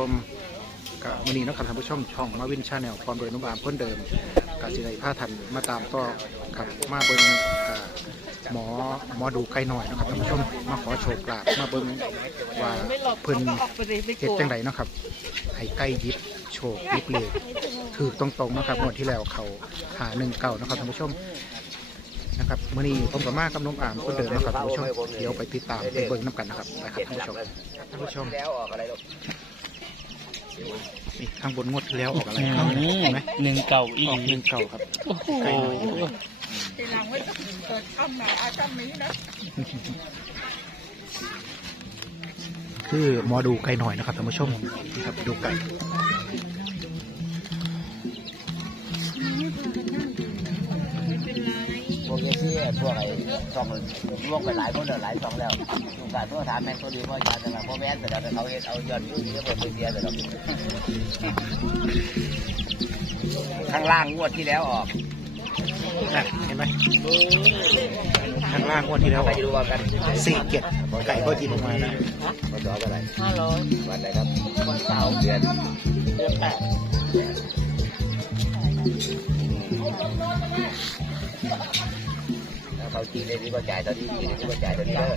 ครับท่านผู้ชมกับวันนี้นาะครับท่านผู้ชมช่องมาวินชาแนลพร้อมโดยนุ่มอามเพิ่นเดิมกับสิได้ผ้าทันมาตามก็กับมาเบิ่งหมอหมอดูไกลหน่อยนะครับท่านผู้ชมมาขอโชคลาภมาเบิ่งว่าเพิ่นเฮ็ดจังไดเนะครับให้ไก่ยิบโชคยิบเลขถือตรงๆนะครับงวดที่แล้วเขาหาหนึ่งเก่านะครับท่านผู้ชมนะครับมือนี้ผมกับมากับนุ่มอามเพิ่นเดิมนาะครับท่านผู้ชมเดี๋ยวไปติดตามไปเบิ่งน้ำกันนะครับไปครับท่านผู้ชมท่านผู้ชม นี่ข้างบนงวดที่แล้วออกอะไรครับเห็นไหมหนึ่งเก่าอีออกหนึ่งเก่าครับ โอ้โหไกลหน่อย ทีหลังไม่ต้องเกิดอ้ำไหนอาจำนี้นะคือหมอดูไกลหน่อยนะครับท่านผู้ชมนี่ครับดูไก พวกไอ้สองล่วงไปหลายคนแล้วหลายสองแล้วลูกการทั่วถามแม่งตัวดีพ่อจานแต่ละพ่อแม่แต่ละเขาเห็นเอายอดยุ่งเยอะผมไปเสียแต่ละข้างล่างงวดที่แล้วออกเห็นไหมข้างล่างงวดที่แล้วไปดูว่ากันสี่เจ็ดไก่ก็ยินออกมานะมาจออะไรห้าร้อยวันไหนครับวันเสาร์เดือนเดือนแปด เขาจีนเลยนี่ก็จ่ายตอนนี้จีนเลยนี่ก็จ่ายตอนนี้เด้อ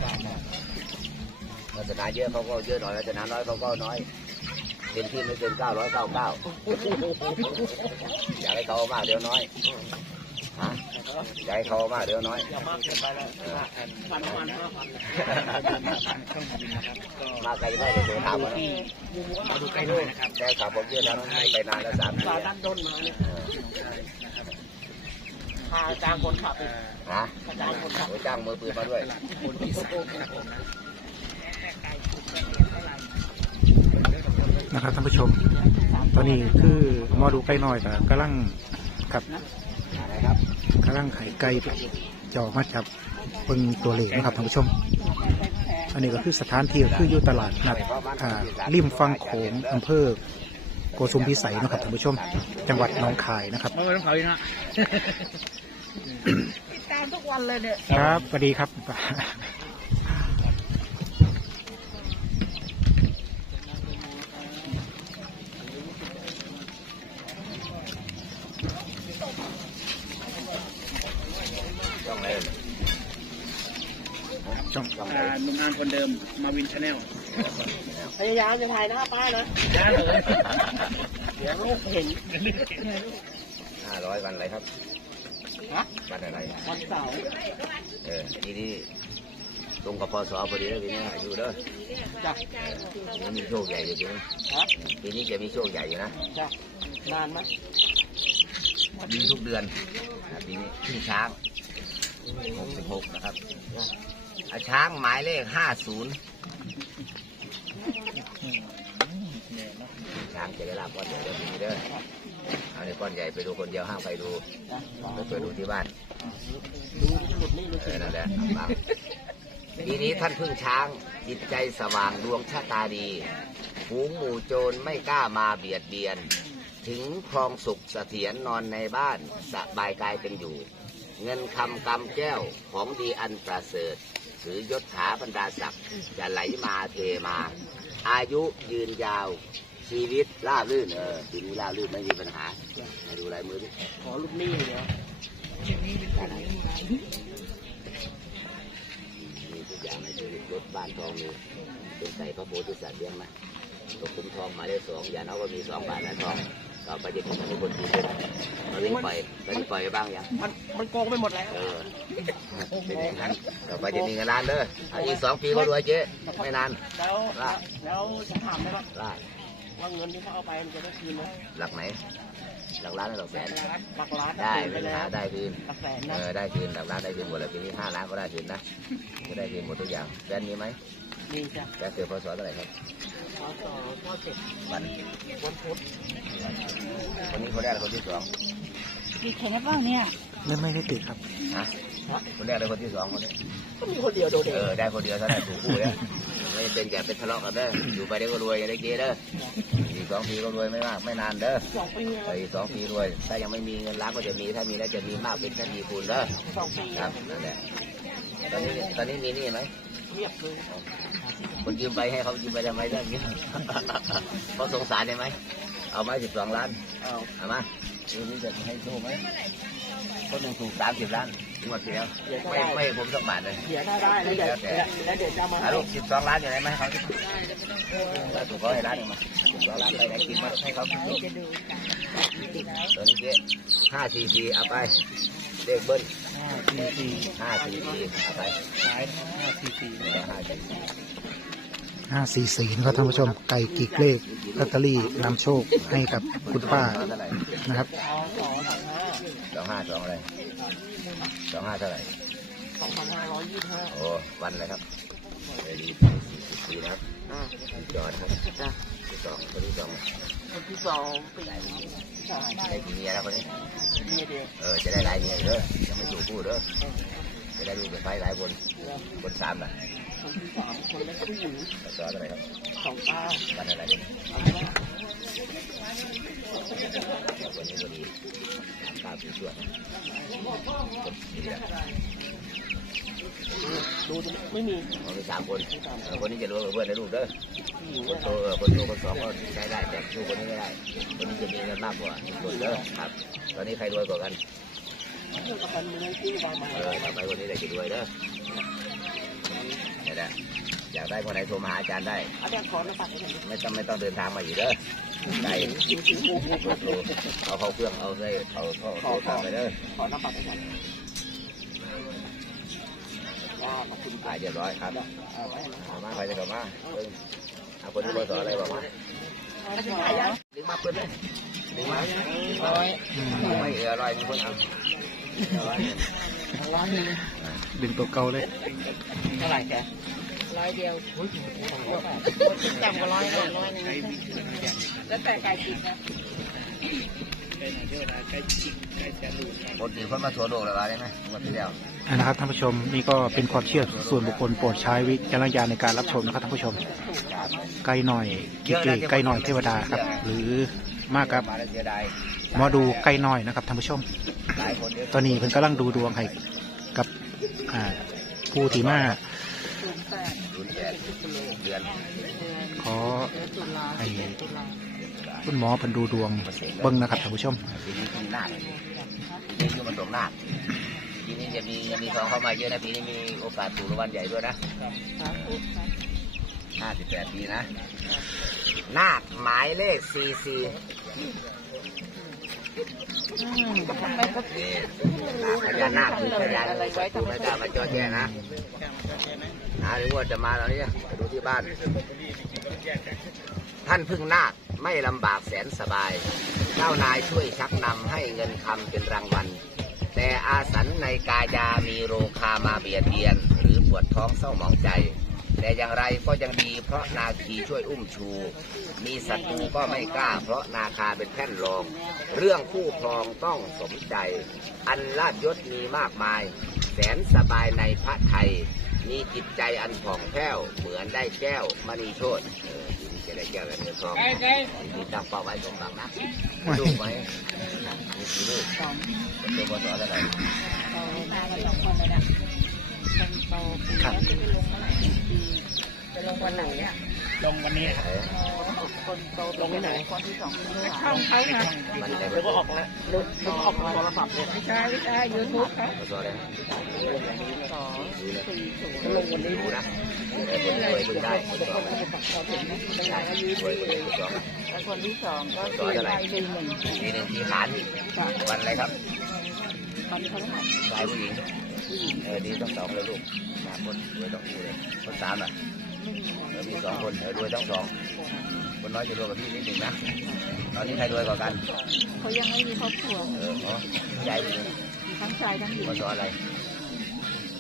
ลักษณะเยอะเขาก็เยอะหน่อยลักษณะน้อยเขาก็น้อยเต็มที่ไม่เกินเก้าร้อยเก้าเก้าอยากให้เขามากเดี๋ยวน้อยฮะอยากให้เขามากเดี๋ยวน้อยอย่ามากเกินไปแล้วพันประมาณห้าพันมาไกลได้เดี๋ยวโทรถามว่าที่หมอดูไกลหน่อยนะครับได้ข่าวผมเยอะแล้วไม่ไปนานแล้วสามปีตาด้านด้นมาเนี่ย พาจ้างคนขับอีกฮะจ้างคนขับโอ้จ้างมือปืนมาด้วยนะครับท่านผู้ชม ตอนนี้คือมอดูไกลหน่อยกับกำลังกับอะไรครับกำลังไข่ไก่จะอมาจับเบิ่งตัวเหลขนะครับท่านผู้ชม อันนี้ก็คือสถานที่คืออยู่ตลาดนัดริมฟังโขงอำเภอโกสุมพิสัยนะครับท่านผู้ชม จังหวัดหนองคายนะครับ ต้องเผาอีกนะติดตามทุกวันเลยเนี่ย ครับสวัสดีครับจ้องอะไรช่องจ้องอะไรหนุ่มอานคนเดิมมาวินชาแนลพยายามจะถ่ายหน้าป้านะเดี๋ยวลูกเห็นห้าร้อยวันอะไรครับฮะ วันอะไรวันเสาร์เออทีนี้ตรงกับพศพอดีแล้วทีนี้อยู่เด้อจ้ะนี่มีโชคใหญ่อยู่ทีนี้ฮะปีนี้จะมีโชคใหญ่อยู่นะจ้ะนานไหมมีทุกเดือนปีนี้ขึ้นช้างหกสิบหกนะครับช้างหมายเลขห้าศูนย์ช้างจะได้รับก้อนใหญ่แล้วปีนี้เด้อ ก้อนใหญ่ไปดูคนเดียวห้ามไปดูไปเปิดดูที่บ้านดูที่หลุดนี่เอสึกอนั่นแหละบางปีนี้ท่านพึ่งช้างจิตใจสว่างดวงชะตาดีฝูงหมู่โจรไม่กล้ามาเบียดเบียน ถึงครองสุขเสถียรนอนในบ้านสบายกายเป็นอยู่ เงินคำกำแก้วของดีอันประเสริฐถือยศถาบรรดาศักดิ์จะไหลมาเทมา อายุยืนยาว ชีวิตราบรื่นเออปีนี้ราบรื่นไม่มีปัญหามาดูลายมือดิขอลูกหนี้เดี๋ยวมีทุกอย่างในชีวิตรถบ้านทองมีเป็นไก่พระโพธิสัตว์เลี้ยงนะตกคุ้มทองหมายเลขสองอย่าเอาก็มีสองบาทนะทองต่อไปจะทำให้คนจีนด้วยนะมาวิ่งปล่อยตอนนี้ปล่อยไปบ้างยังมันมันโกงไปหมดแล้วเออเป็นอย่างนั้นต่อไปจะมีเงินล้านเด้ออะอีกสองปีก็รวยเจ๊ไม่นานแล้วแล้วจะถามได้ปะได้ ว่าเงินที่เขาเอาไปมันจะได้คืนไหมหลักไหน หลักล้านหรือหลักแสน หลักล้านได้คืนไม่ไปมีปัญแล้หาวได้คืนหลักแสนเอนะอได้คืนหลักล้านได้คืนหมดเลยปีนี้ห้าล้านก็ได้คืนนะก็ได้คืนหมดทุกอย่างแฟนมีไหมดีจ้ะแฟนเกิดพศเท่าไหร่ครับพอต่อข้อเจ็ดวันวันพุธคนนี้คนแรกหรือคนที่สองมีใครนะบ้างเนี่ยไม่ไม่ได้ติดครับฮะคนแรกเลยคนที่สองคนนี้ก็มีคนเดียวโดดเด่นเออได้คนเดียวเท่านั้นถูกคู่เนี่ย ไม่เป็นอย่าเป็นทะเลาะกันเด้ออยู่ไปเดี๋ยวก็รวยอย่าได้เกเด้ออีกสองปีก็รวยไม่มากไม่นานเด้อสองปีเอออีกสองปีรวย ถ้ายังไม่มีเงินล้านก็จะมีถ้ามีแล้วจะมีมากเป็นแค่มีคูณเด้อสองปีครับนั่นแหละตอนนี้ตอนนี้มีหนี่ไหมเรียบเลยคนยืมไปให้เขายืมไปทำไมเรื่องนี้เขาสงสารได้ไหมเอาไหมสิบสองล้านเอาเอามาทีนี้จะให้โชคไหม คนหนึ่งถูกสามสิบล้านงวดที่แล้วไม่ไม่ให้ผมสักบาทเลยเดี๋ยวถ้าได้แล้วเดี๋ยวแล้วเดี๋ยวจะมาอาลูกสิบสองล้านอยู่ไหนไหมเขาแล้วถูกเขาให้ล้านหนึ่งมาสิบสองล้านไปไหนกินมาให้เขาตัวนี้เจ๊ห้าสี่สี่เอาไปเลขเบิ้ลสี่สี่ห้าสี่สี่เอาไปขายห้าสี่สี่ห้าสี่สี่ห้าสี่สี่นะครับท่านผู้ชมไก่กิกเลขลอตเตอรี่นำโชคให้กับคุณป้าเท่าไหร่นะครับส องสองพันห้าสองห้าสองอะไรสองห้าเท่าไหร่สองพันห้าร้อยยี่สิบห้าโอ้วันอะไรครับเรดีสี่นะครับอ่าจอดครับจ้ะที่สองคนที่สองคนที่สองปีใช่ได้กี่เมียแล้วคนนี้เมียเดียวเออจะได้หลายเมียเด้อจะไม่ถูกพูดเด้อจะได้ลูกเป็นไฟหลายคนคนสามล่ะคนที่สามคนเล็กผู้หญิงจอดอะไรครับสองเก้าวันอะไรเนี่ยอะไรนะ วันนี้พอดีตามผู้ช่วยคนดีแล้วดูดิไม่มีมีสามคนเออคนนี้จะรู้เพื่อนในลูกเด้อคนโตคนโตคนสองก็ใช้ได้แต่ลูกคนนี้ไม่ได้ คนนี้จะมีเงินมากกว่าคนเด้อครับ ตอนนี้ใครรวยกว่ากันเกี่ยวกับการเมือที่วางมาเอต่อไปคนนี้ได้จะรวยเด้อนี่แหละอยากได้คนไหนโทรมาหาอาจารย์ได้อาจารย์ขอน้ำปัดให้หน่อยไม่ต้องไม่ต้องเดินทางมาอยู่เด้อ ได้ดูถึงหูหูดูเอาเข้าเครื่องเอาได้เอาเข้าโทรศัพท์ไปเด้อขอน้ำปัดให้หน่อยว่าขอบคุณหายเรียบร้อยครับเอามาใครจะกลับมาเอาคนที่มาสอนอะไรบอกมาดึงมาเพื่อนเลยดึงมาร้อยไม่เอออร่อยมีคนเอาร้อยหนึ่งดึงตัวเก่าเลยเท่าไหร่แก ร้อยเดียวจำก็ร้อยหนึ่งร้อยหนึ่งแล้วแต่ไก่กินนะคนอื่นเขามาทัวร์โลกแล้วว่าได้ไหมงวันที่แล้วนะครับท่านผู้ชมนี่ก็เป็นความเชื่อส่วนบุคคลโปรดใช้วิจารณญาณในการรับชมนะครับท่านผู้ชมไกลหน่อยกิกเลขไกลหน่อยเทวดาครับ หรือมากครับมาแล้วเสียดายหมอดูไกลหน่อยนะครับท่านผู้ชมหลายคนเยอะตอนนี้เพิ่นกำลังดูดวงให้กับอ่าผู้ที่มา อนขอเดือนตุลาให้ตุลาคุณหมอเพิ่นดูดวงเบิ่งนะครับท่านผู้ชมปีนี้มีหน้าคนี่คือมันตกหน้าคปีนี้จะมีเงินมีทองเข้ามาเยอะนะปีนี้มีโอกาสถูกรางวัลใหญ่ด้วยนะห้าสิบแปดปีนะ นาคหมายเลขสี่สี่นี่ พญานาคคือพญานาคคือพระเจ้ามาจอแจนะหาหรือว่าจะมาตอนนี้ไปดูที่บ้าน ท่านพึ่งนาคไม่ลำบากแสนสบาย เจ้านายช่วยชักนำให้เงินคำเป็นรางวัล แต่อาสันในกายามีโรคามาเบียดเบียน หรือปวดท้องเศร้าหมองใจ แต่อย่างไรก็ยังดีเพราะนาคีช่วยอุ้มชู มีศัตรูก็ไม่กล้า เพราะนาคาเป็นแท่นรอง เรื่องคู่ครองต้องสมใจ อันลาบยศมีมากมาย แสนสบายในพระไทย มีจิตใจอันผ่องแผ้ว เหมือนได้แก้วมณีโชตเออทีนี้จะได้แก้วและเงินทองไก่ไก่มีตั้งเป้าไว้สมบังนะลูกไหมมีกี่ลูกเป็นตัวบอล้วไหมากันสองคนเลยนะคนโตปีแล้วจะไปลงเมื่อไหร่ปีจะ วันไหนอะลงวันนี้เออคนโตลงที่ไหนคนที่สองคนที่สามช่องเขาไงมันได้แล้วก็ออกแล้วแล้วก็ออกโทรศัพท์เนี่ยไม่ใช่ไม่ใช่ยูทูบเขาบอสอนเลยสองสี่ศูนย์ลงวันนี้ดูนะแต่คนรวยดูได้คนสองเราเห็นไหมเป็นใช่ไงอายุรวยคนสองแล้วคนที่สองก็คือไปหนึ่งหนึ่งทีหนึ่งทีขานอีกวันอะไรครับคนเขาหัดชายผู้หญิงเออดีต้องสองเลยลูกสามคนรวยต้องคู่เลยคนสามอะ ไม่มีหมดเออมีสองคนเออรวยต้องสองคนน้อยจะรวยกับพี่นิดหนึ่งนะตอนนี้ใครรวยกว่ากันเขายังไม่มีครอบครัวเอออ๋อใจผู้หญิงมีทั้งชายทั้งหญิงมาสอนอะไร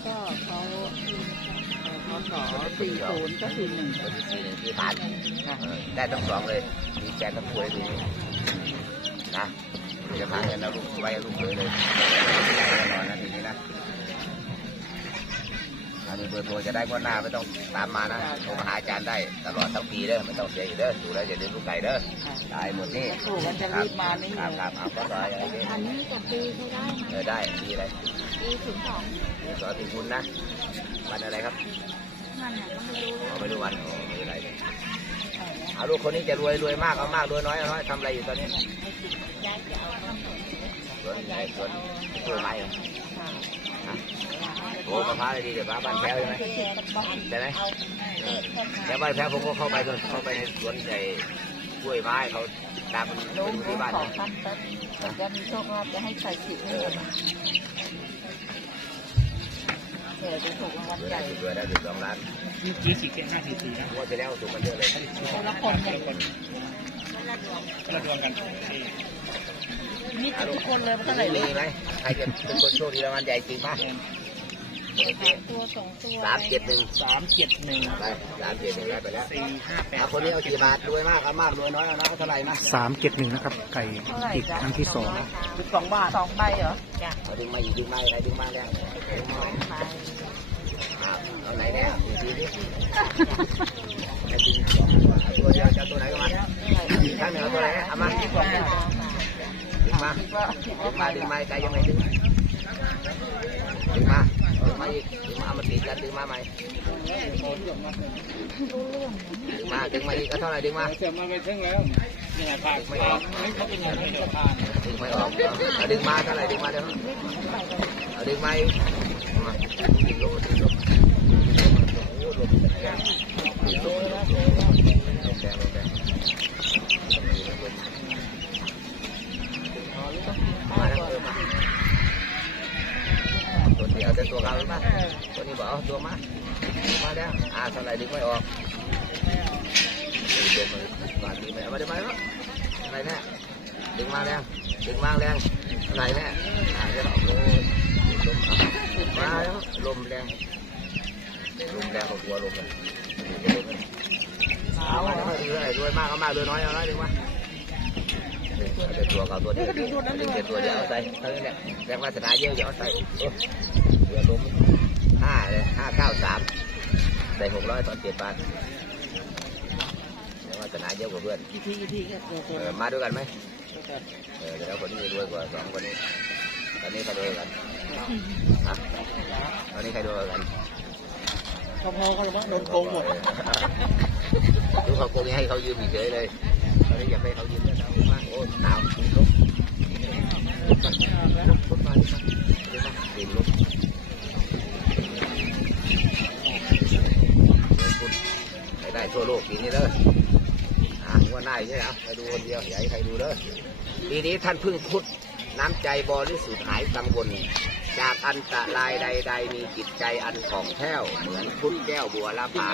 ก็เขาพศสี่ศูนย์ก็คือหนึ่งคนที่สี่หนึ่งทีขานเออได้ทั้งสองเลย มีแฟนทั้งคู่เลยทีนี้นะจะพาเงินเอาลูกไว้เอาลูกเลยเลยแน่นอนนะทีนี้นะ อันนี้เบอร์โทรจะได้ก็หน้าไม่ต้องตามมานะโทรมาหาอาจารย์ได้ตลอดทั้งปีเด้อไม่ต้องเสียอีกเด้อดูแล้วอย่าลืมลูกไก่เด้อตายหมดนี่ถูกกันจะรีบมาไม่คมีรับครับเอาก็ต่อยอะไรนี่อันนี้กับปีเขาได้เอมาอได้ปีอะไรปีถึงสองปีสอนถึงคุณนะวันอะไรครับนั่นน่ะก็ไม่รู้เอาไม่รู้วันอ๋อไม่เป็นไรเอาลูกคนนี้จะรวยรวยมากเอามากรวยน้อยเอาน้อยทำอะไรอยู่ตอนนี้ย้ายจะเอาข้างบนสวนไหนสวนกล้วยไม้เหรอฮะ โอ้มะพร้าวอะไรดีเดี๋ยวมะบ้านแพ้วใช่ไหมแชร์กันบ้างใช่ไหมเอาเด็กคนแล้วบ้านแพ้วผมก็เข้าไปจนเข้าไปในสวนใหญ่กล้วยไม้เขาตามมันลงที่บ้านสองพันแป๊บจะมีโชคลาภจะให้ใส่สิบให้หมดเดี๋ยวจะถูกรางวัลรวยใหได้ญ่รวยได้ถึงสองล้านมีกี่สี่เจ็ดห้าสี่สี่นะงวดที่แล้วถูกมันเยอะเลยคนละคนใหญ่คนละดวงกันมีทุกคนเลยมันเท่าไหร่มีเลยไหมใครจะเป็นคนโชคดีรางวัลใหญ่จริงป่ะ ตัวสองตัวสามเจ็ดหนึ่งสามเจ็ดหนึ่งไปสามเจ็ดหนึ่งได้ไปแล้วสี่ห้าแปดเอาคนนี้เอากี่บาทรวยมากเอามากรวยน้อยเอาน้อยเอาเท่าไหร่มาสามเจ็ดหนึ่งนะครับ ไก่อีกครั้งที่สองสิบสองบาทสองใบเหรอจ้ะเอาดึงมาอีกดึงมาอะไรดึงมาแล้วสองใบอ่าเอาไหนแน่ดูดีดิเอาดึงสองตัวเอาตัวเดียวจะเอาตัวไหนก็มาข้างหนึ่งเอาตัวไหนเอามาดึงมาดึงมาดึงมาดึงมาไกลยังไงดึงดึงมาดึง มาอีกดึงมาเอามาติดกันดึงมาใหม่ดึงมาดึงมาอีกเอาเท่าไหร่ดึงมาเสริมมาไปถึงแล้วนี่ไงปากไม่ออกไม่เขาเป็นยังไงเดี๋ยวผ่านดึงไม่ออกเอาดึงมาเท่าไหร่ดึงมาเดี๋ยวเอาดึงมาอีกเอามาดึงลงดึงลงโอ้โหลมแรงลมแรงลมแรงลมแรงมาแล้วเออมาตัวเดียวแต่ตัวเราหรือเปล่าตัวนี้บอกเอาตัวมามาแล้วอ่าเท่า ไม่ออกดึงมาดดีไหมเอามาดึงมาแล้วอะไรแน่ดึงมาแรงดึงมาแรงอะไรแน่อ่าจะออกโอ้ยลมมาแล้วลมแรงลมแรงของตัวลมเลยเอามาแล้วดึงเลยรวยมากเอามากรวยน้อยเอาน้อยดึงมาเอาแต่ตัวเขาตัวเดียวดึงแต่ตัวเดียวเอาใส่เท่านี้แหละแรงวาสนาเยอะเดี๋ยวเอาใส่โอ้เดี๋ยวล้มห้าเลยห้าเก้าสามใส่หกร้อยตอนเจ็ดบาทแรงวาสนาเย อะกว่าเพื่อนกี่ทีกี่ทีแค่ตัวตัเอวอมาด้วยกันไหมเออเดี๋ยวคนนี้รวยกว่าสองคนนี้ตอนนี้ใครรวยกว่ากันฮะตอนนี้ใครรวยกว่ากันพอๆกันว่าโดนโกงหมดดูเขาโกงให้เขายืมเฉยเลยตอนนี้อยากให้เขายืมแล้วเอามาโอ้หนาวลุกลุกมาลุกมาลุกมาลุกมาดื่มลุกให้ได้ทั่วโลกปีนี้เลยอ่า ว่าหน้าอย่างนี้นะไปดูคนเดียวอย่าให้ใครดูเลยปีนี้ท่านพึ่งพุทธน้ำใจบริสุทธิ์หายกังวล จากอันตรายใด ๆ มีจิตใจอันผ่องแผ้ว เหมือนพุทธแก้วบัวละพา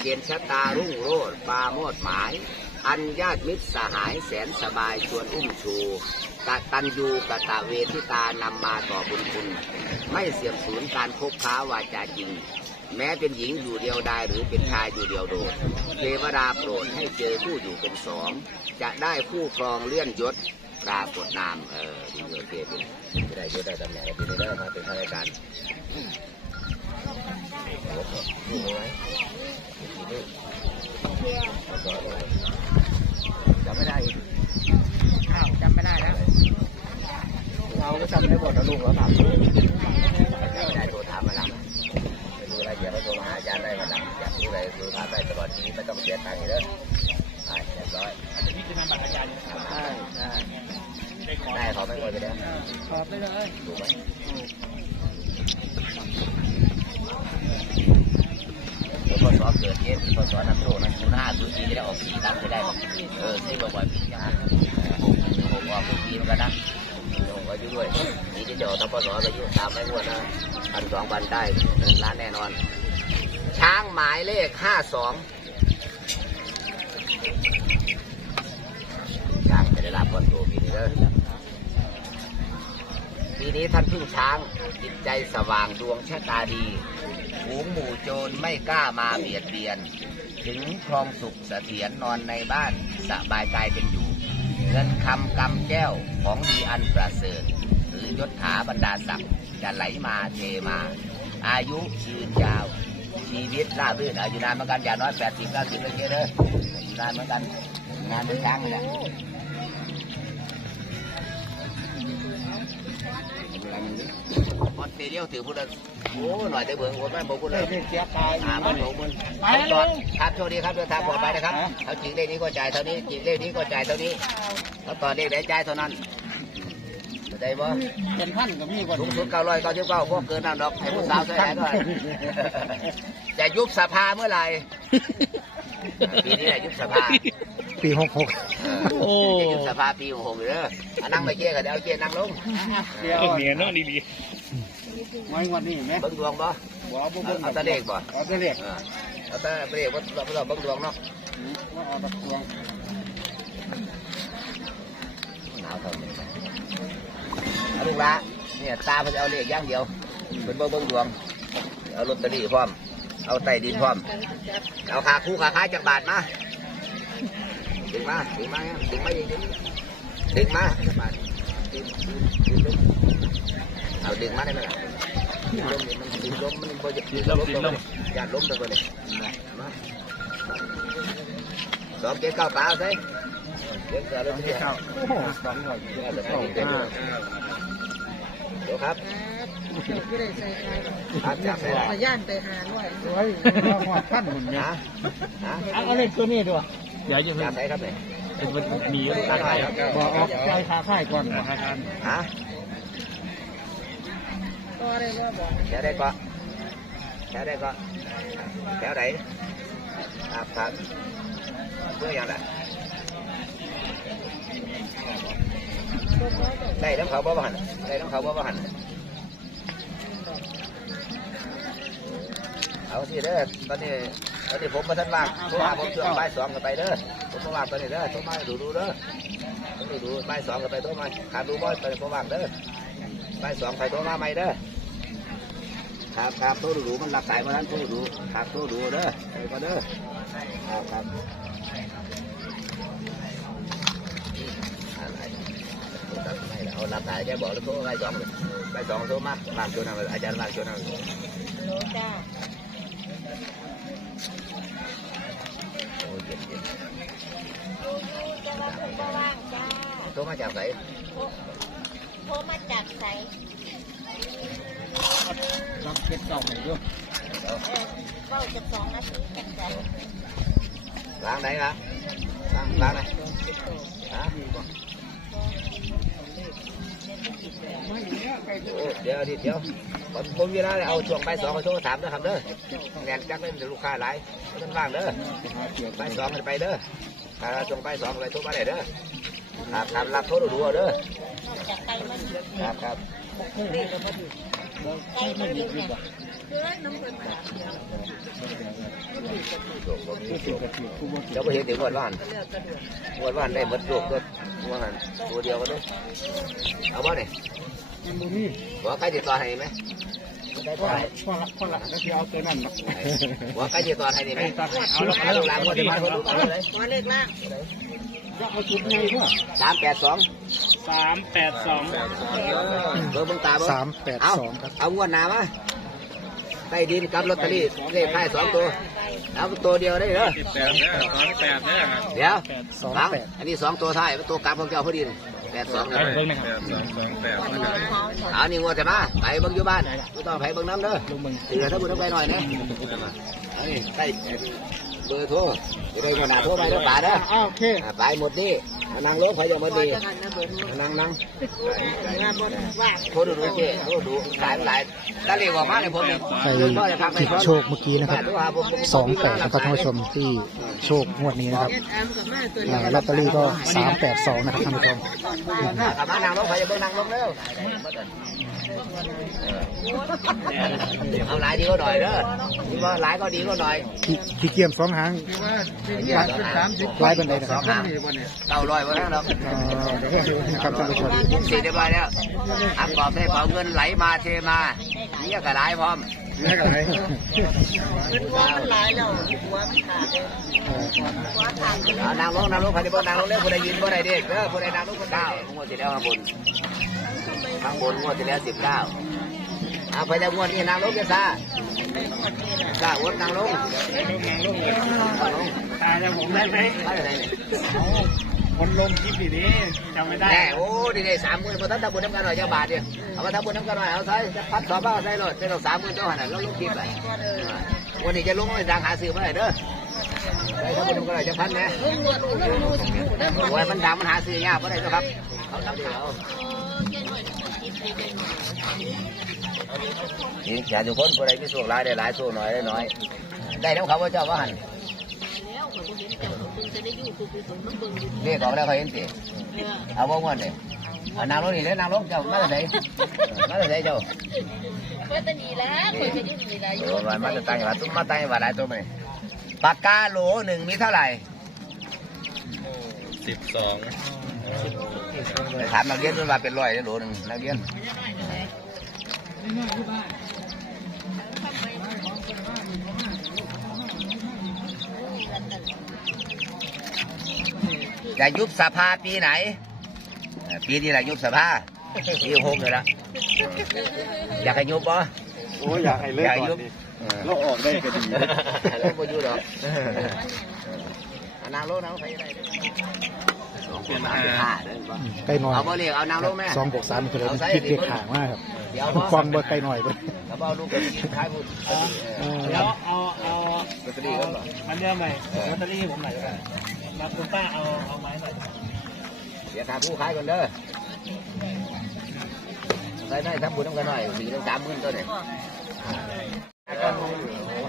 เกียนชะตารุ่งโรดปราโมดหมาย อันญาติมิตรสหายแสนสบายชวนอุ้มชูกตันยูกะตะเวทิตานำมาต่อบุญคุณ ไม่เสื่อมสูญการคบค้าวาจาจริง แม้เป็นหญิงอยู่เดียวดายหรือเป็นชายอยู่เดียวโดด เทวดาโปรดให้เจอผู้อยู่เป็นสอง จะได้ผู้ครองเลื่อนยศปรากฏนาม เออดีโอเคเป็นจะได้ยศได้ตำแหน่งปีนี้ได้มาเป็นข้าราชการลูกเอาไว้ลูกจำไม่ได้อีกอ้าวจำไม่ได้แล้วเราก็จำได้หมดนะลูกเราถาม ถามได้ตลอดชีวิตไม่ต้องเสียตังค์เลยไปเรียบร้อยนี่คือทำบัตรอาจารย์ใช่ใช่ได้ขอได้เขาไม่หมดไปแล้วขอไปเลยถูกไหมแล้วก็สอบเกิดเย็นก็สอบนนำโชคนะคุณห้าศูนย์สี่จะได้ออกสี่ตังค์จะได้บอกเออสี่บ่อยๆปีนะหกออกทุกปีเหมือนกันนะหกอายุด้วยนี่ที่จะออกทปศอายุตามไม่งวดนะพันสองพันได้หนึ่งล้านแน่นอน ช้างหมายเลขห้าสอง ช้างจะได้รับคนโตปีนี้เด้อปีนี้ท่านพึ่งช้างจิตใจสว่างดวงชะตาดีฝูหมู่โจรไม่กล้ามาเบียดเบียน ถึงครองสุขเสถียรนอนในบ้านสบายกายเป็นอยู่ เงินคำกำแก้วของดีอันประเสริฐหรือยศถาบรรดาศักดิ์จะไหลมาเทมา อายุยืนยาวชีวิตราบรื่นอายุนานเหมือนกันอย่างน้อยแปดสิบเก้าสิบเลยเด้อ อายุนานเหมือนกัน งานเป็นช้างเลยแหละเวลามันดเดียวถือพุทธโอ้หน่อยแต่เบิ่งโอ้แม่บอกพุทธเด็กเสียตายอ่ามันหกหมื่นตอดครับโชคดีครับเดินทางปลอดภัยนะครับเขาจริงเลขนี้ก็จ่ายเท่านี้จริงเลขนี้ก็จ่ายเท่านี้เขาต่อเลขไหนจ่ายเท่านั้นเข้าใจบ่เป็นพันก็มีกว่าสูงสุดเก้าร้อยเก้าสิบเก้าพวกเกินนั่นดอกให้ผู้สาวใส่ไหนด้วยจะยุบสภาเมื่อไหร่ ปีนี้แหละยุบสภาปีหกหกโอ้ยุบสภาปีหกหกเด้ออะนั่งไปเกี้ยกันเดี๋ยวเอาเกี้ยนั่งลงเดียวเมียเนาะดีไม่วันนี้ไหมเบิ้งดวงบ่บ่บ่เอาเบิ่งเอาแตะเลขบ่เอาแตะเลขเออเอาแตะเลขว่าเราเราเบิ้งดวงเนาะว่าเอาตะกวงหนาวเท่านี้เอาลูกละเนี่ยตาเพิ่นจะเอาเลขอย่างเดียวเป็นเบิ้งเบิ้งดวงเอาลอตเตอรี่พร้อม เอาไต้ดินพร้อม เอาขาคู่ขาขายจากบาทมา ดึงมา ดึงมาดึงมาอย่างนี้ดึงมาจากบาทดึงดึงดึงลงเอาดึงมาได้ไหมล่ะดึงลมนี่มันดึงลมมันบ่จะดึงลมตรงนี้อย่าล้มตรงนี้มาสองเจ็ดเก้าปลาใส่เจ็ดเก้าลมเจ็ดเก้าโอ้โหสองร้อยเดี๋ยวครับ ครับจับใส่ได้มาย่านไปหาหน่อยร้อยหัวพันหมุนเนี่ยนะนะเอาเลขตัวนี้ด้วยเดี๋ยวจะจับใส่ครับเนี่ยเป็นมีตัดไปครับบอกเอาใจขาค่ายก่อนธนาคารฮะก็ได้ว่าบอกแถวได้ก็แถวได้ก็แถวไหนครับครับเพื่ออย่างไรได้น้ำเขาบ่บ้านได้น้ำเขาบ่บ้าน เอาสิเด้อตอนนี้ตอนนี้ผมมาท่านว่างโทรหาผมช่วงบ่ายสองกันไปเด้อผมมาว่างตอนนี้เด้อโทรมาดูดูเด้อผมดูดูบ่ายสองกันไปโทรมาขาดดูบ่อยตอนนี้ผมว่างเด้อบ่ายสองไปโทรมาใหม่เด้อครับครับโทษดูมันรักสายมานั้นโทษดูครับโทษดูเด้อไปมาเด้อครับครับเอารับสายแกบอกแล้วโทรไปสองไปสองโทรมาบางชวนนั่งอาจารย์บางชวนนั่งโลจ้า โอ้ยเย็นเย็นจะว่าคุณก็ว่างจ้าโทรมาจากไหนโทรมาจากไสต้องเก็บเก่าให้ด้วยเออเฝ้าจะสองนาทีกันจ้ะล้างไหนครับล้างล้างไหนฮะ เดี๋ยวเดี๋ยวผมผมเวลาเอาช่วงไปสองเขาโทรถามนะครับเด้อแนนจักเป็นลูกค้าหลายไม่ต้องว่างเด้อไปสองกันไปเด้อถ้าจงไปสองไปทุกไปเด้อครับครับรับโทษดูเอาเด้อครับครับ เนี่ยคือน้ำเพิ่นมาเจ้าไปเห็นถึงวันว่านเลือกกระดูกวันว่านได้หมดลูกตัวว่าหันตัวเดียวกันเลยเอาบ่เนี่ยมันบ่มีหัวใกล้ติดต่อให้ไหมได้พ่อพ่อละพ่อละก็คือเอาตัวนั้นมาหัวใกล้ติดต่อให้นี่ไหมตัดเอาเอาละลูกเอาหลานคนที่มาคนรู้กันเลยมาเลขล่างก็เอาจุดไงพ่อสามแปดสองสามแปดสองเบอร์เบิ่งตาเบิ่งสามแปดเอาสองครับเอางวดหนามา ใต้ดินกับลอตเตอรี่เลขท้ายสองตัวเอาตัวเดียวได้เหรอแปดเนี่ยสองแปดเนี่ยเดี๋ยวสองฟังแปดอันนี้สองตัวท้ายตัวกลับของเจ้าพอดีแปดสองเพิ่งนะครับสองสองแปดวันนี้เท้าสดเอานี่งวดจะมาไปเบิ่งอยู่บ้านไม่ต้องไปเบิ่งน้ำเด้อตีถ้าบุญต้องไปหน่อยนะเอานี่ใต้เบอร์โทรจะได้ขนาดโทรไปแล้วป่าเด้ออ้าวโอเคอ่าไปหมดนี่ เอานั่งลงไปยังหมดพอนี่จะกันนะเบิร์นเอานั่งนั่งงานบนว่างโทรดูดูเจ้โทรดูหลายหลายตาเรียกออกมาเลยผมเนี่ยใครที่โชคเมื่อกี้นะครับสองแปดนะครับท่านผู้ชมที่โชคงวดนี้นะครับเอ็ดแอมกับแม่ตัวอ่าลอตเตอรี่ก็สามแปดสองนะครับท่านผู้ชมกลับมานั่งลงไปยังเบิ่งนั่งลงเร็ว เอาหลายดีก็หน่อยเด้อที่ว่าหลายก็ดีก็หน่อยขี้ขี้เกียจสองหางสามสิบไล่บันไดนะคสรัอบงหางเก้าร้อยวันนั้นหรอกอ่าเดี๋ยวให้ดูนะครับท่านผู้ชมเสร็จเรียบร้อยแล้วอักบอกได้เผาเงินไหลมาเทมาเนี่ยก็หลายพร้อมนี่ก็ไหนเป็นว่ามันหลายแล้วหัวมันขาดเลยหัวขาดเลยเอานางลงนางลงใครจะบอกนางลงเร็วผู้ใดยืนผู้ใดเด็กเด้อผู้ใดนางลงคนเก้างวดที่แล้วข้างบน ข้างบนงวดที่แล้วสิบเก้าเอาไปแล้วงวดนี้นางลงกันซะกล้าอดนางลงนางลงตายแล้วผมได้ไหมไปไหนเนี่ยคนลงคลิปดีนี้จำไม่ได้แน่โอ้ดีเลยสามหมื่นมาทำบุญน้ำกันหน่อยเจ้าบาทเดียวเอามาทำบุญน้ำกันหน่อยเอาใช้จะพัดสอบบ้าใช้รถใช้เราสามหมื่นเจ้าหันแล้วลงคลิปไปวันนี้จะลงไปทางหาซื้อมาไหนเด้อใช้ทำบุญน้ำกันหน่อยจะพันไหมโอ้ยมันดังมันหาซื้อยากเพราะอะไรเจ้าครับ เขาทำเขา นี่อย่าทุกคนผู้ใดมีส่วนหลายได้หลายส่วนน้อยได้น้อย ได้แล้วเขาว่าเจ้าว่าหันเรียกออกแล้วเขาเห็นสิเอาบ่งวนเลยเอานางลงนี่เลยนางลงเจ้ามาแต่ไหนมาแต่ไหนเจ้าว่าจะดีแล้วคนจะยืดดีแล้วอยู่โอ้ยมาแต่ตังค์ว่าตุ้มมาตังค์ว่าหลายตัวไหมปากกาโหลหนึ่งมีเท่าไหร่สิบสองไป ถามนักเรียนด้วยว่าเป็นร้อยโหลหนึ่งนักเรียนจะยุบสภาปีไหนเอ่อปีนี้แหละยุบสภาปีหกเลยละอยากให้ยุบปะ โอ้อยากให้เลิกอยากก่อนยุบดิเราออกได้ก็ดีเลิกบ่ยุบหรอกเอานางโลกนางโลกใครได้สอง เป็นห้าเด้อบ่ไก่น้อยเอาบ่เรียกเอานางโลกแม่สองบวกสามคือเลยคิดเรียกขางมากครับเดี๋ยวบ่กวางเบอร์ไก่น้อยเบอร์แล้วบ่เอาลูกไปกินขายหมดเออเดี๋ยวเอาเอาลอตเตอรี่ก็บ่มันเรื่องใหม่ลอตเตอรี่ผมหน่อยก็ได้มาคุณป้าเอาเอาไม้หน่อยเดี๋ยวถามผู้ขายก่อนเด้อใส่ได้ทำบุญต้องกันหน่อยสี่ถึงสามหมื่นตัวเนี่ย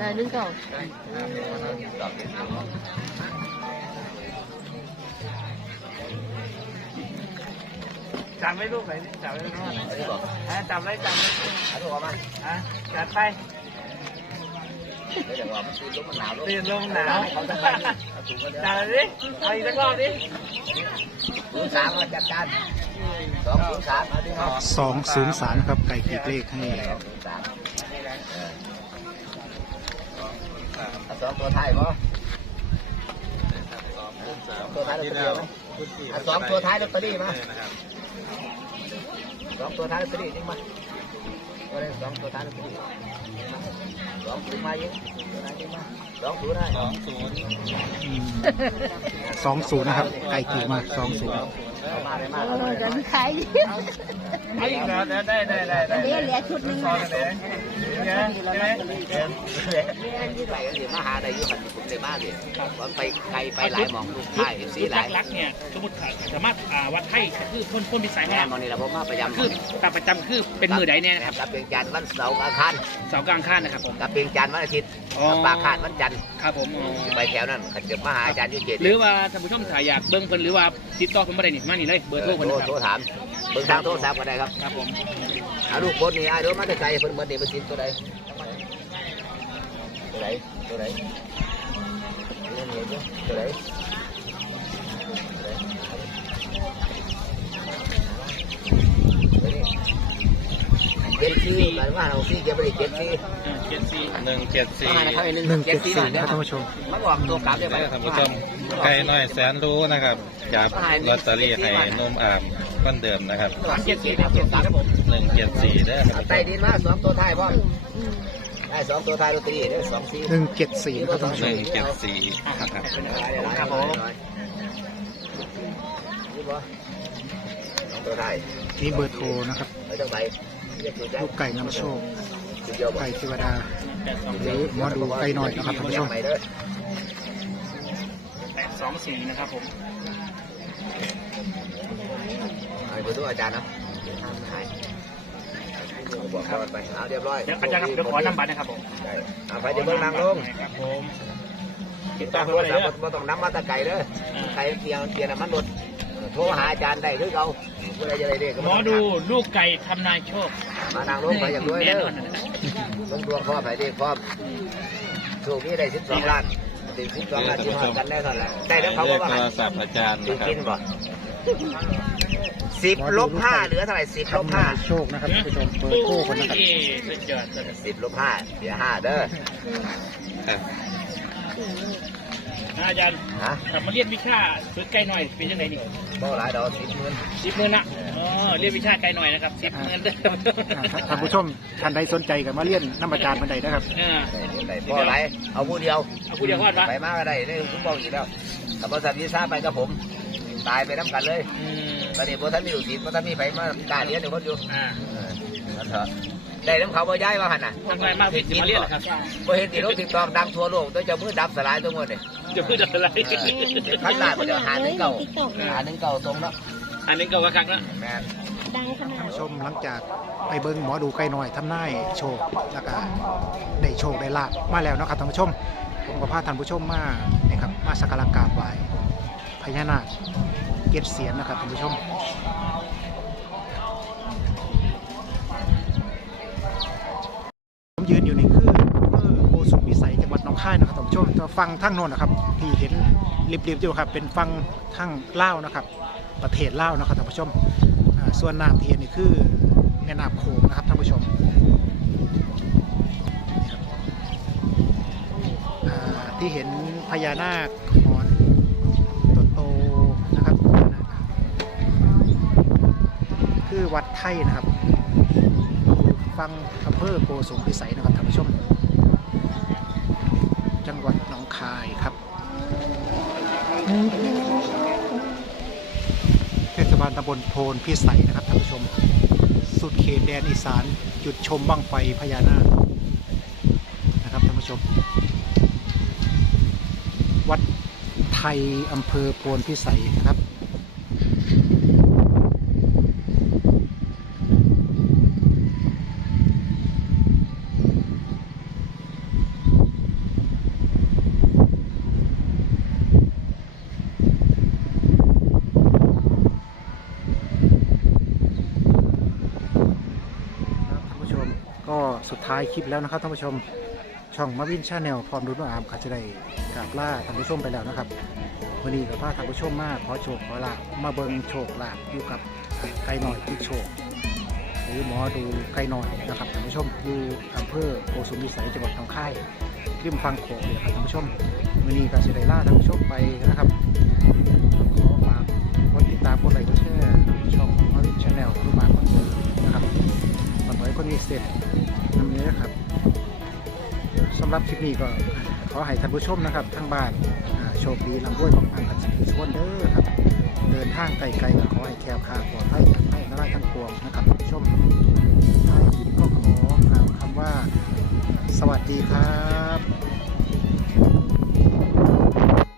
อ่านึกก่ จำไว้ลูกไหนจำไว้ลูกไหนเอาดีบ่ะจำไว้จำไว้เอาถูกออกมาอะจัดไปเดี๋ยวว่ามันตื่นลมมันหนาวตื่นลมหนาวเขาจะไปเอาถูกกันเด้อจัดดิเอาอีกสักรอบดิศูนย์สามมาจัดการสองศูนย์สามเอาที่ห้องสองศูนย์สามครับไก่ขีดเลขให้สองศูนย์สามเอาสองตัวท้ายบ่สองตัวท้ายลอตเตอรี่ไหมสองตัวท้ายลอตเตอรี่มา สองตัวท้ายลอตเตอรี่จริงไหมก็ได้สองตัวท้ายลอตรีสองศูนย์มาเยอะตัวนจริงไหมสองศูนย์ได้สองศูนย์สองศูนย์นะครับ ไก่ขีดมาสองศูนย์เอามาเลยมาเลยขายเอาอีกแล้วได้ได้ได้ได้เรียเหลือชุดนึง ไปกันสิมาหาได้อยู่หันผมได้มาสิวันไปไกลไปหลายหมองลูกค่ายเอฟซีหลายลักเนี่ยสมมติสามารถอ่าวัดไทยคือคนคนที่สายแม่แม่มอนี่ละผมมาประจำคือตามประจำคือเป็นมือใดแน่นะครับกับเพียงจันวันเสาร์อาคารเสาร์กลางข้านนะครับผมกับเพียงจันวันอาทิตย์อ๋อกับปาขาดวันจันทร์ครับผมไปแถวนั้นขันเดี๋ยวมาหาอาจารย์ยุเกตหรือว่าท่านผู้ชมถ้าอยากเบิ้งเพิ่นหรือว่าติดต่อเพิ่นบ่ได้นี่มานี่เลยเบอร์โทรเพิ่นโทรนะคโทรถามเบิ่งทางโทรศัพท์ก็ได้ครับครับผม อาลูกคนนี่ไอ้ายเดูมาแต่ไกลเพิ่นเหมือนเด็กมันสินตัวใดตัวไหนตัวไหนเห็นเห็นอยู่ตัวไหนเจ็ดสี่หมายว่าเราสี่จะไปได้เจ็ดสี่เจ็ดสี่หนึ่งเจ็ดสี่มาให้หนึ่งหนึ่งเจ็เจ็ดดสี่สี่หน่อยนะเด้ครับท่านอผู้ชมมาบอกตัวกลับได้ไหมท่านผู้ชมไก่น้อยแสนรู้นะครับจับลอตเตอรี่ให้นมอามก้อนเดิมนะครับสามเจ็ดสี่ครับเจ็ดสี่ครับผมห นึ่งเจ็ดสี่เด้อท่านผู้ชใต้มดินมาสองตัวท้ายพ่อได้สองตัวท้ายลอตเตอรี่ได้สองสี่หนึ่งเจ็ดสี่นะครับท่านผู้หชนึ่มงเจ็ดสี่ครับครับผมนี่บ่สองตัวท้ายนี่เบอร์โทรนะครับ ไม่ต้องไปเรียกตัวใจลูกไก่นำโชคจุดเดียวบ่ไก่เทวดา หรือหมอดูไก่น้อยนะครับท่านผู้ชมใหม่เด้อแปดสองสี่นะครับผมไอ้เบอร์ตัวอาจารย์นะ บอกเขาไปเอาเรียบร้อยเดี๋ยวอาจารย์ครับเดี๋ยวขอนำบัตรนะครับผมได้เอาไปเดี๋ยวเบิ่งนางลงครับผมติดตามโทรศัพท์บ่ต้องนำมาแตะไก่เด้อไก่เกียงเกียงน่ะมันหมดโทรหาอาจารย์ได้คือเขาผู้ใดจะได้เด็กหมอดูลูกไก่ทำนายโชค มานางลงไปอย่างด้วยแน่เด้นออนนะลงดวงพ่อไปเด็กพ่อถูกนี่ได้สิบสองล้านถึงสิบสองล้านที่หอดกันแน่นอนแหละได้แล้วเขาเลก็ขว่าโทรศัพท์อาจารย์ถึนะงครับกินบ่ สิบลบห้าเหลือเท่าไหร่สิบลบทำห้านายโชคนะครับท่านผู้ชมเบอร์โทรคนนะครับโอ้ยสุดยอดสุดยอดสิบลบห้าเสียห้าเด้อครับอาจารย์ฮะกลับมาเรียนวิชาฝึกไก่หน่อยเป็นยังไงนี่บ่หลายดอกสิบหมื่นสิบหมื่นนะอ๋อเรียนวิชาไก่หน่อยนะครับสิบหมื่นเด้ออ่าท่านผู้ชมท่านใดสนใจกันมาเรียนน้ำอาจารย์บันไดนะครับเออได้บ่หลายเอาผู้เดียวเอาผู้เดียวก่อนวะไปมาก็ได้ได้คุณบอกอีกแล้วถ้าบริษัทวีซ่าไปกับผมไปตายไปน้ำกันเลยอืม ตอนนี้พอท่านมีลูกศิษย์พอท่านมีไฟมากล้าเรียนเดี๋ยวคนอยู่อ่าเออนั่นเถอะได้น้ำเขาบ่ย้ายมาหันน่ะทำไรมากผิดมาเรียกเหรอครับบ่เห็นที่รถติดต่อดังทั่วโลกตัวเจะมือดับสลายตัวหมดเลยจะพูดอะไรขั้นหน้าก็จะหาหนึ่งเก่าติ๊กต็อกหาหนึ่งเก่าตรงเนาะอันนี้ก็ว่าครั้งนะแม่นดังขนาดท่านผู้ชมหลังจากไปเบิ้งหมอดูไกลหน่อยทำนายโชคแล้วก็ได้โชคได้ลาบมาแล้วเนาะครับท่านผู้ชมผมก็พาท่านผู้ชมมานี่ครับมาสักการะกราบไหว้พญานาค เกศเสียนนะครับท่านผู้ชมผมยืนอยู่นี่คืออำเภอโกสุมพิสัยจังหวัดหนองคายนะครับท่านผู้ชมต่ฟังทางโน้นนะครับ ที่เห็นริบๆอยู่ครับ เป็นฟังทางเล่านะครับ ประเทศเล่านะครับท่านผู้ชมส่วนน้ำที่เห็นนี่คือแม่น้ำโขงนะครับท่านผู้ชมที่เห็นพญานาค วัดไทยนะครับฟังอำเภอโกสุมพิสัยนะครับท่านผู้ชม จังหวัดหนองคายครับเทศบาลตำบลโพนพิสัยนะครับท่านผู้ชม สุดเขตแดนอีสานจุดชมบังไฟพญานาคนะครับท่านผู้ชม วัดไทยอำเภอโพนพิสัยนะครับท่านผู้ชม ก็สุดท้ายคลิปแล้วนะครับท่านผู้ชมช่องมาวินชาแนลพร้อมดูน้องอามก็จะได้กราบล่าท่านผู้ชมไปแล้วนะครับวันนี้กับพาท่านผู้ชมมาขอโชคขอลาบมาเบิงโชคลาบอยู่กับไก่หน่อยที่โชคหรือหมอดูไก่หน่อยนะครับท่านผู้ชมอยู่อำเภอโกสุมวิสัยจังหวัดหนองคายริมฟังโขงเลยครับท่านผู้ชมวันนี้ก็จะได้ล่าท่านผู้ชมไปนะครับขอฝากกดติดตามกดไลค์กดแชร์ช่องมาวินชาแนลรูปมาคนเดิมนะครับ คนมีเสร็จทำเนื้อครับสำหรับคลิปนี้ก็ขอให้ท่านผู้ชมนะครับทั้งบ้านโชคดีลำด้วยของอันกันสิชวนเด้อครับ เดินทางไกลๆก็ขอให้แคล้วคลาดปลอดภัยจากภัยนราทั้งปวงนะครับท่านผู้ชมท้ายคลิปก็ขอกล่าวคำว่า สวัสดีครับ